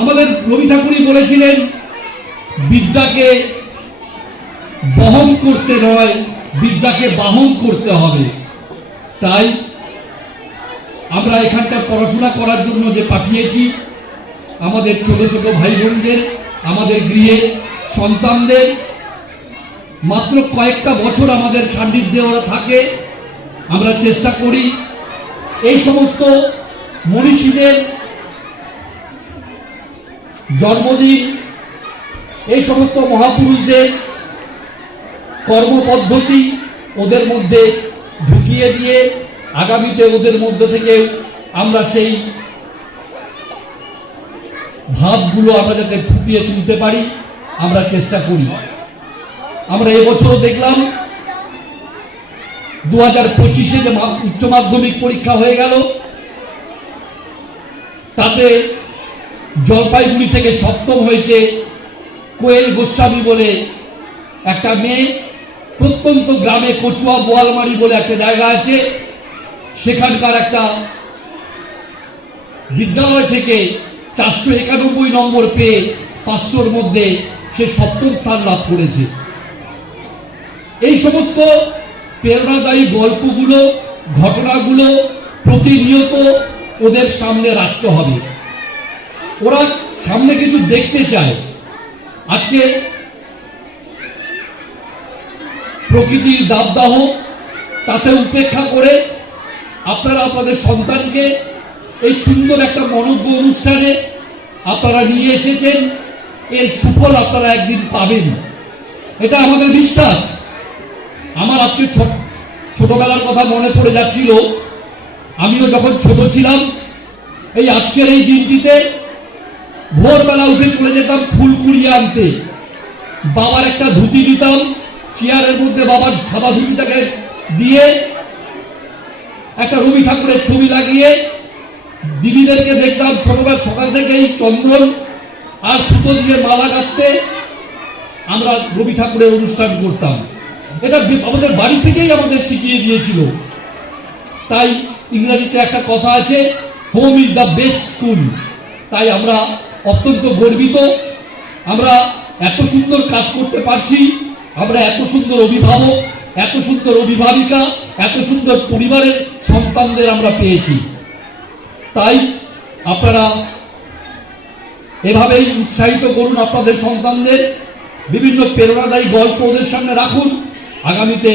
আমাদের রবি ঠাকুরই বলেছিলেন, বিদ্যাকে বহন করতে নয়, বিদ্যাকে বাহন করতে হবে। তাই আমরা এখানটা পড়াশোনা করার জন্য যে পাঠিয়েছি আমাদের ছোট ছোট ভাই বোনদের, আমাদের গৃহে সন্তানদের, মাত্র কয়েকটা বছর আমাদের সান্নিধ্যে ওরা থাকে। আমরা চেষ্টা করি এই সমস্ত মনীষীদের জন্মদিন, এই সমস্ত মহাপুরুষদের কর্মপদ্ধতি ওদের মধ্যে ঢুকিয়ে দিয়ে আগামীতে ওদের মধ্য থেকে আমরা সেই ভাবগুলো আমরা যাতে ফুটিয়ে তুলতে পারি, আমরা চেষ্টা করি। আমরা এবছরও দেখলাম 2025-এ যে উচ্চ মাধ্যমিক পরীক্ষা হয়ে গেল, তাতে জলপাইগুড়ি থেকে সপ্তম হয়েছে কোয়েল গোস্বামী বলে একটা মেয়ে। প্রত্যন্ত গ্রামে কচুয়া বোয়ালমারি বলে একটা জায়গা আছে, সেখানকার একটা বিদ্যালয় থেকে 491 নম্বর পেয়ে 500-র মধ্যে সে সপ্তম স্থান লাভ করেছে। এই সমস্ত প্রেরণাদায়ী গল্পগুলো, ঘটনাগুলো প্রতিনিয়ত ওদের সামনে রাখতে হবে। ওরা সামনে কিছু দেখতে চায়। আজকে প্রকৃতির দাবদাহ, তাতে উপেক্ষা করে আপনারা আপনাদের সন্তানকে এই সুন্দর একটা মনোজ্ঞ অনুষ্ঠানে আপনারা নিয়ে এসেছেন। এর সুফল আপনারা একদিন পাবেন, এটা আমাদের বিশ্বাস। আমার আজকে ছোটবেলার কথা মনে পড়ে যাচ্ছিল। আমিও যখন ছোট ছিলাম, এই আজকের এই দিনটিতে ভোরবেলা উঠে চলে যেতাম ফুল কুড়িয়ে আনতে। বাবার একটা ধুতি দিতাম, চেয়ারের মধ্যে বাবার সাদা ধুতিটাকে দিয়ে একটা রবি ঠাকুরের ছবি লাগিয়ে দিদিদেরকে দেখতাম ছোটবেলা সকাল থেকেই চন্দন আর সুতো দিয়ে মালা গাঁথতে আমরা রবি ঠাকুরের অনুষ্ঠান করতাম। এটা আমাদের বাড়ি থেকেই আমাদের শিখিয়ে দিয়েছিল। তাই ইংরেজিতে একটা কথা আছে, home is the best school. তাই আমরা অত্যন্ত গর্বিত, আমরা এত সুন্দর কাজ করতে পারছি, আমরা এত সুন্দর অভিভাবক, এত সুন্দর অভিভাবিকা, এত সুন্দর পরিবারের সন্তানদের আমরা পেয়েছি। তাই আপনারা এভাবেই উৎসাহিত করুন আপনাদের সন্তানদের, বিভিন্ন প্রেরণাদায়ী গল্প ওদের সামনে রাখুন। আগামীতে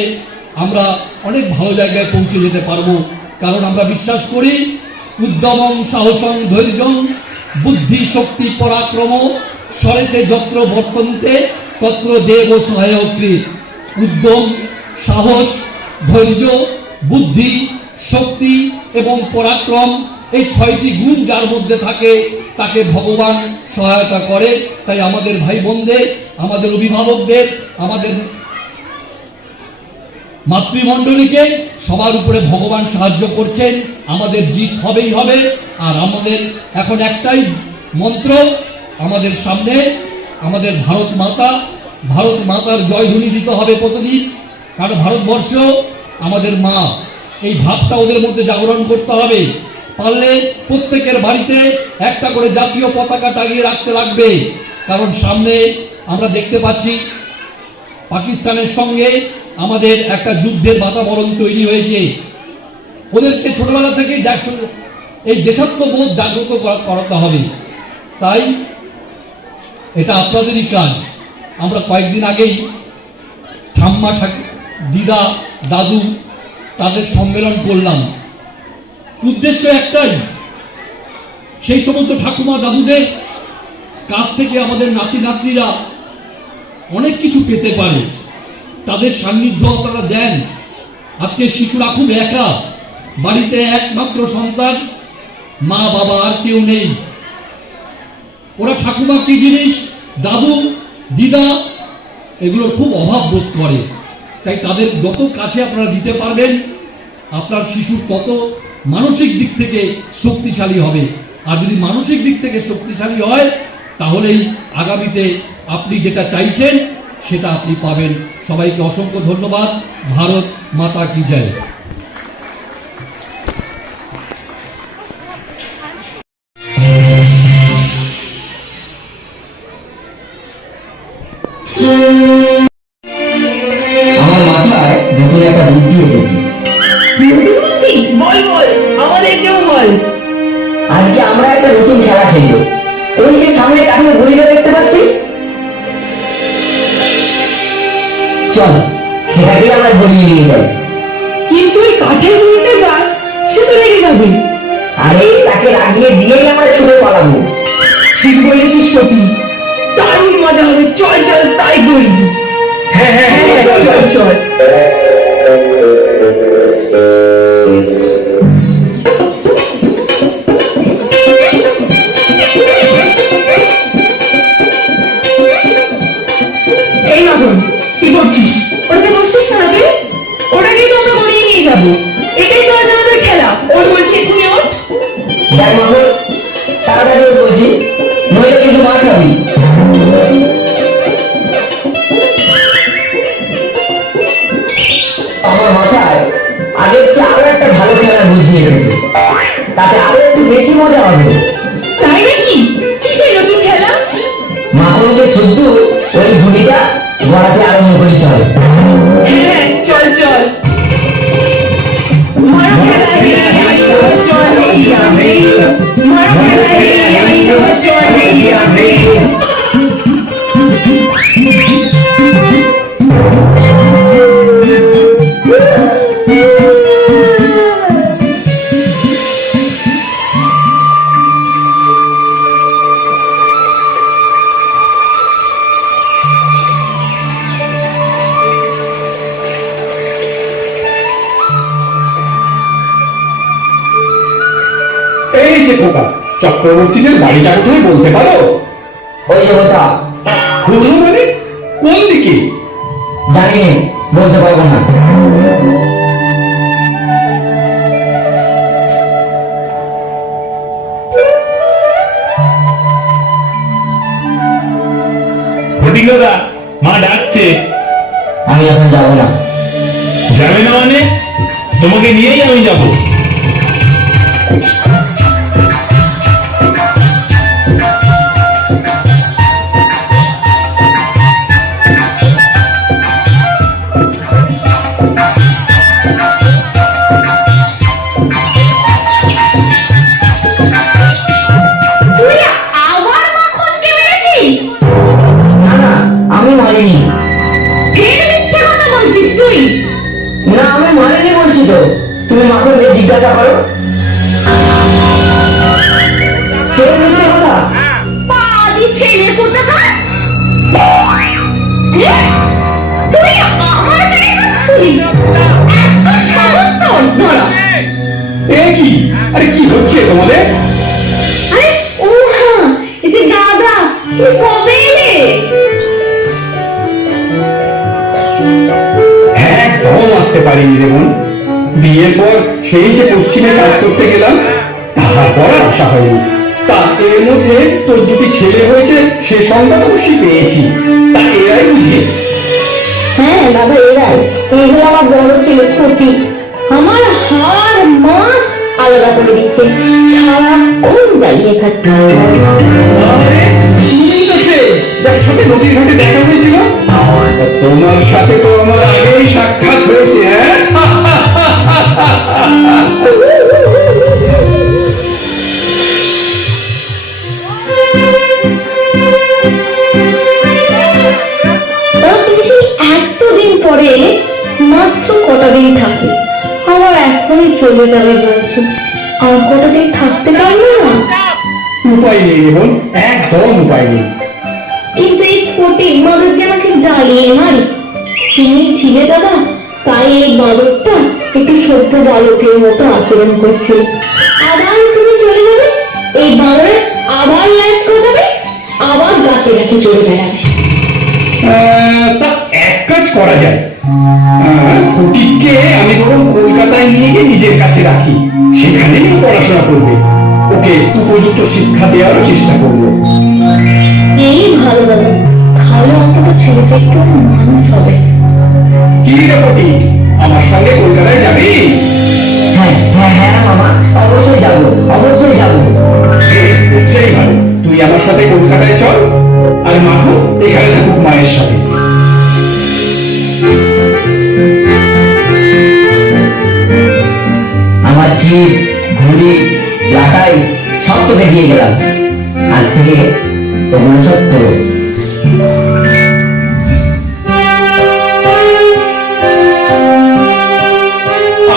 আমরা অনেক ভালো জায়গায় পৌঁছে যেতে পারবো, কারণ আমরা বিশ্বাস করি উদ্যমং সাহসং ধৈর্যং বুদ্ধি শক্তি পরাক্রম স্বরেতে যত্র বর্তন্তে তত্র দেব সহায়কৃত। উদ্যম, সাহস, ধৈর্য, বুদ্ধি, শক্তি এবং পরাক্রম, এই 6টি গুণ যার মধ্যে থাকে তাকে ভগবান সহায়তা করে। তাই আমাদের ভাই বোনদের, আমাদের অভিভাবকদের, আমাদের মাতৃমণ্ডলীকে সবার উপরে ভগবান সাহায্য করছেন। আমাদের জিত হবেই হবে। আর আমাদের এখন একটাই মন্ত্র, আমাদের সামনে আমাদের ভারত মাতার জয়ধ্বনি দিতে হবে প্রতিদিন, কারণ ভারতবর্ষ আমাদের মা, এই ভাবটা ওদের মধ্যে জাগরণ করতে হবে। পারলে প্রত্যেকের বাড়িতে একটা করে জাতীয় পতাকা টাঙিয়ে রাখতে লাগবে, কারণ সামনে আমরা দেখতে পাচ্ছি পাকিস্তানের সঙ্গে আমাদের একটা যুদ্ধের বাতাবরণ তৈরি হয়েছে। ওদেরকে ছোটবেলা থেকেই এই দেশাত্মবোধ জাগ্রত করাতে হবে। তাই এটা আপনাদেরই কাজ। আমরা কয়েকদিন আগেই ঠাম্মা, দিদা, দাদু তাদের সম্মেলন করলাম। উদ্দেশ্য একটাই, সেই সমস্ত ঠাকুমা দাদুদের কাছ থেকে আমাদের নাতি নাতনিরা অনেক কিছু পেতে পারে, তাদের সান্নিধ্য আপনারা দেন। আজকে শিশুরা খুব একা, বাড়িতে একমাত্র সন্তান, মা বাবা আর কেউ নেই। ওরা ঠাকুমা কি জিনিস, দাদু দিদা, এগুলোর খুব অভাব বোধ করে। তাই তাদের যত কাছে আপনারা দিতে পারবেন, আপনার শিশুর তত মানসিক দিক থেকে শক্তিশালী হবে। আর যদি মানসিক দিক থেকে শক্তিশালী হয়, তাহলেই আগামীতে আপনি যেটা চাইছেন সেটা আপনি পাবেন। সবাইকে অসংখ্য ধন্যবাদ। ভারত মাতা কি জয়। আমার মাথায় নতুন একটা বুদ্ধি এসেছে। বল বল, আমাদেরকেও বল। আজকে আমরা একটা নতুন খেলা খেলবো। ওই যে সামনে কাঠের ঘড়িটা দেখতে পাচ্ছিস, চল সেটাকে আমরা ঘুরিয়ে নিয়ে যাই। কিন্তু ওই কাঠের গুঁড়িটা যায়, সে তো রেগে যাবে। আরে তাকে লাগিয়ে দিয়েই আমরা ছুটে পালাবো। ঠিক বলেছিস কপি, দারুণ মজা হবে। চল চল তাই করি। হ্যাঁ চল চল। এই মতন কি করছিস? ওটাকে বসছিস না তুই? ওটাকেই তো আমরা গড়িয়ে নিয়ে যাবো। এটাই তো আজ আমাদের খেলা। ওর বলছি এক্ষুনি ওঠ। যাই মাহবুব, তাড়াতাড়ি বলছি, নইলে কিন্তু মার খাবি। আমার মাথায় আগের চেয়ে আরো একটা ভালো খেলার বুদ্ধি এসেছে, তাতে আরো একটু বেশি মজা হবে। তাই নাকি? কিসের নতুন খেলা? মাখনকে শুদ্ধ ওই ঘুড়িটা গড়াতে আরম্ভ করি, চল। হ্যাঁ চল চল। মারো খেলা রে, আইসো চল রে। মারো খেলা রে, আইসো চল রে। এই যে খোকা, চক্রবর্তীদের বাড়িটা কোথায় বলতে পারো? ওই যে কথা। কোথাও মানে কোন দিকে? জানি, বলতে পারবো না। ফটিকদা, মা ডাকছে। আমি এখন যাবো না। যাবে না মানে? তোমাকে নিয়েই আমি যাবো। তুই আবার মাখনকে মেরেছিস? না না, আমি মারিনি। ফের মিথ্যে কথা বলছিস তুই? না, আমি মারিনি বলছি তো। তুমি মাখনকে জিজ্ঞাসা করো। কে মিথ্যে কথা? পাদি ছেলে কোথাকার! তুই আমার গায়ে হাত তুলি? এত সাহস তোর! ধরো! এ কি? আরে কি হচ্ছে তোমাদের? আরে ও হ্যাঁ, এটা দাদা। তুই কবে এলে? একদম আসতে পারিনি রে বোন। বিয়ের পর সেই যে পশ্চিমে কাজ করতে গেলাম, তারপর আর আসা হয়নি। তা এর মধ্যে তোর দুটি ছেলে হয়েছে, সে সংবাদ অবশ্যই পেয়েছি। তা এরাই বুঝি? হ্যাঁ দাদা, এরাই। এই হলো আমার বড় ছেলে ফটিক। আমার হার মাস আলাদা করে দিচ্ছে, সারাক্ষণ জ্বালিয়ে খাচ্ছে। আরে, তুমিই তো সে যার সাথে নদীর ঘাটে দেখা হয়েছিল। তা তোমার সাথে তো আমার আগেই সাক্ষাৎ হয়েছে। হ্যাঁ, তুমি সেই এতদিন পরে এলে, মাত্র কটা দিন থাকে, আবার এখনই চলে যাবে বলছে। আর কটা দিন থাকতে পারবে না? উপায় নেই রে বোন, একদম উপায় নেই। কিন্তু এই ফটিক বাঁদরকে আমাকে জ্বালিয়ে মারি। তুমি ছিলে দাদা, তাই এই বাঁদরটা একটু সভ্য বালকের মতো আচরণ করছিল। আবার তুমি চলে যাবে, এই বাঁদরের আবার ল্যাচ করবে, আবার গাছে গাছে চলে বেড়াবে। তা এক কাজ করা যায়। ফটিককে আমি বরং কলকাতায় নিয়ে গিয়ে নিজের কাছে রাখি, সেখানেই ও পড়াশোনা করবে। ওকে উপযুক্ত শিক্ষা দেওয়ারও চেষ্টা করবো। এই ভালো দাদা, তাহলে অন্তত ছেলেটা একটু মানুষ হবে। কি রে ফটিক, আমার সঙ্গে কলকাতায় যাবি? হ্যাঁ হ্যাঁ হ্যাঁ মামা, অবশ্যই যাবো, অবশ্যই যাবো। বেশ, সেই ভালো। তুই আমার সাথে কলকাতায় চল, আর মাখো এখানে থাকুক মায়ের সাথে। আমার ছিপ, ঘুড়ি, লাটাই সব তোকে দিয়ে গেলাম। আজ থেকে ওগুলো সব তোর।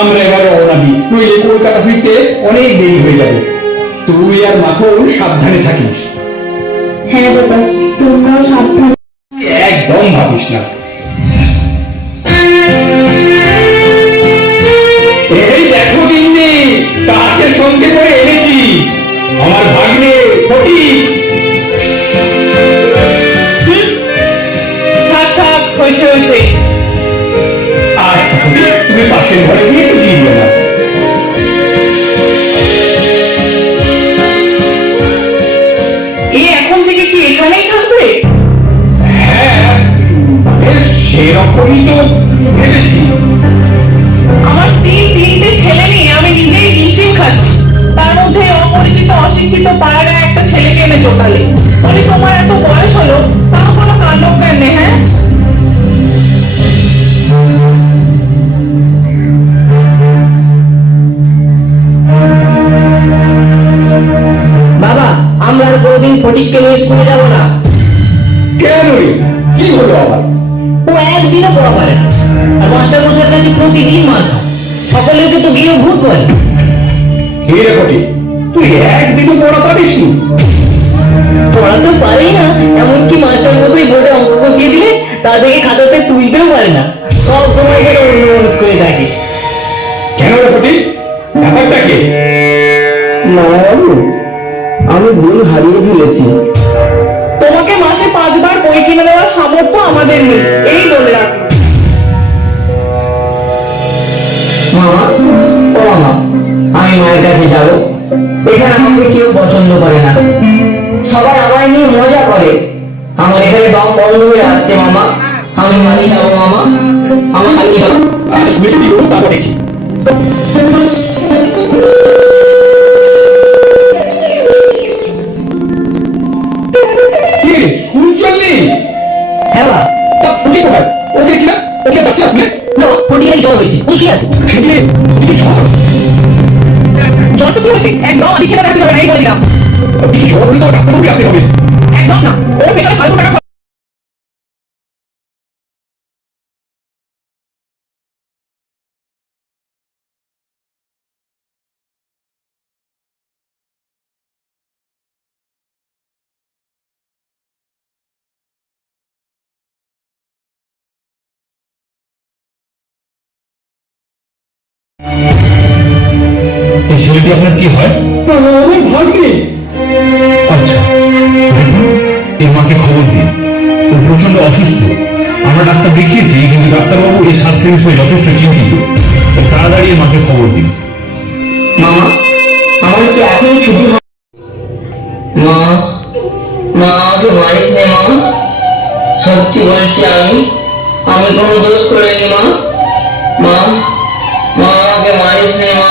আমরা এবার রওনা দিই, নইলে কলকাতা ফিরতে অনেক দেরি হয়ে যাবে। তুই আর মাখন সাবধানে থাকিস। হ্যাঁ দাদা, তোমরাও সাবধান। একদম ভাবিস না। এই দেখো দিন্নি, কাকে সঙ্গে করে এনেছি, আমার ভাগ্নে ফটিক। থাক থাক, হয়েছে হয়েছে। আচ্ছা ফটিক, তুমি পাশের ঘরে গিয়ে একটু দিয়ে দিও না। এই এখন থেকে কি এখানেই থাকবে? হ্যাঁ, সেরকমই তো ভেবেছি। আমার তিনটে ছেলে নিয়ে আমি নিজেই হিমশিম খাচ্ছি, তার মধ্যে অপরিচিত অশিক্ষিত পাড়ার একটা ছেলেকে এনে জোটালে। বলি তোমার এত বয়স হলো, তাও কোনো কাণ্ডজ্ঞান নেই। হ্যাঁ, বাবা, আমরা আর কোনোদিন ফটিককে নিয়ে স্কুলে যাবো না। কেন রে, কি হলো আবার? ও একদিনও পড়া পারে না, আর মাস্টার মশাইয়ের কাছে প্রতিদিন মার খায়। সকলেও কিন্তু গিয়ে ভূত বলে। কে রে ফটিক, তুই একদিনও পড়া পারিস নি? পড়াতে পারি না, এমনকি মাস্টার মশাই বোর্ডে অঙ্ক বসিয়ে দিলে তা থেকে খাতাতে তুলতেও পারে না। সব সময় করে অন্য করে থাকে। কেন রে ফটিক, ব্যাপারটা কি? না বাবু, আমি ভুল হারিয়ে ফেলেছি। তোমাকে মাসে 5 বার বই কিনে দেওয়ার সামর্থ্য আমাদের নেই, এই বলে রাখ। মামা, ও মামা, আমি মায়ের কাছে যাব। এখানে আমাকে কেউ পছন্দ করে না, সবাই আমায় নিয়ে মজা করে। আমার এখানে দম বন্ধ হয়ে আসছে মামা, আমি মানি যাবো মামা, আমার মানি যাবো। শুনেছি কি করবো তারপর দেখছি। কি রে, স্কুল চললি? হ্যাঁ বা, তা ফুটি কোথায়? ও দেখছি না, ওকে বাচ্চা আসলে না ফটিয়াই জ্বর হয়েছে, বুঝলি আছে সেটি তুমি ঝড় জ্বর তো কি হয়েছে, একদম আমি খেলা রাখতে যাবে না, এই বলে দিলাম। কিছু ঝড় হলে তো ডাক্তারবাবুকে রাখতে হবে। একদম না, ওর পেছনে ফালতু টাকা এই ছেলেটি আপনার কি হয়? আমার ভাগ্নে। আচ্ছা, দেখুন এর মাকে খবর দিন, ও প্রচন্ড অসুস্থ। আমরা ডাক্তার দেখিয়েছি, কিন্তু ডাক্তারবাবু এই স্বাস্থ্যের বিষয়ে যথেষ্ট চিন্তিত। তাড়াতাড়ি এর মাকে খবর দিন। মামা, আমার কি এখন ছুটি হবে? মা, মা আমাকে মারিস নে মা, সত্যি বলছি আমি কোনো দোষ করিনি মা, মা, মা আমাকে মারিস নে মা।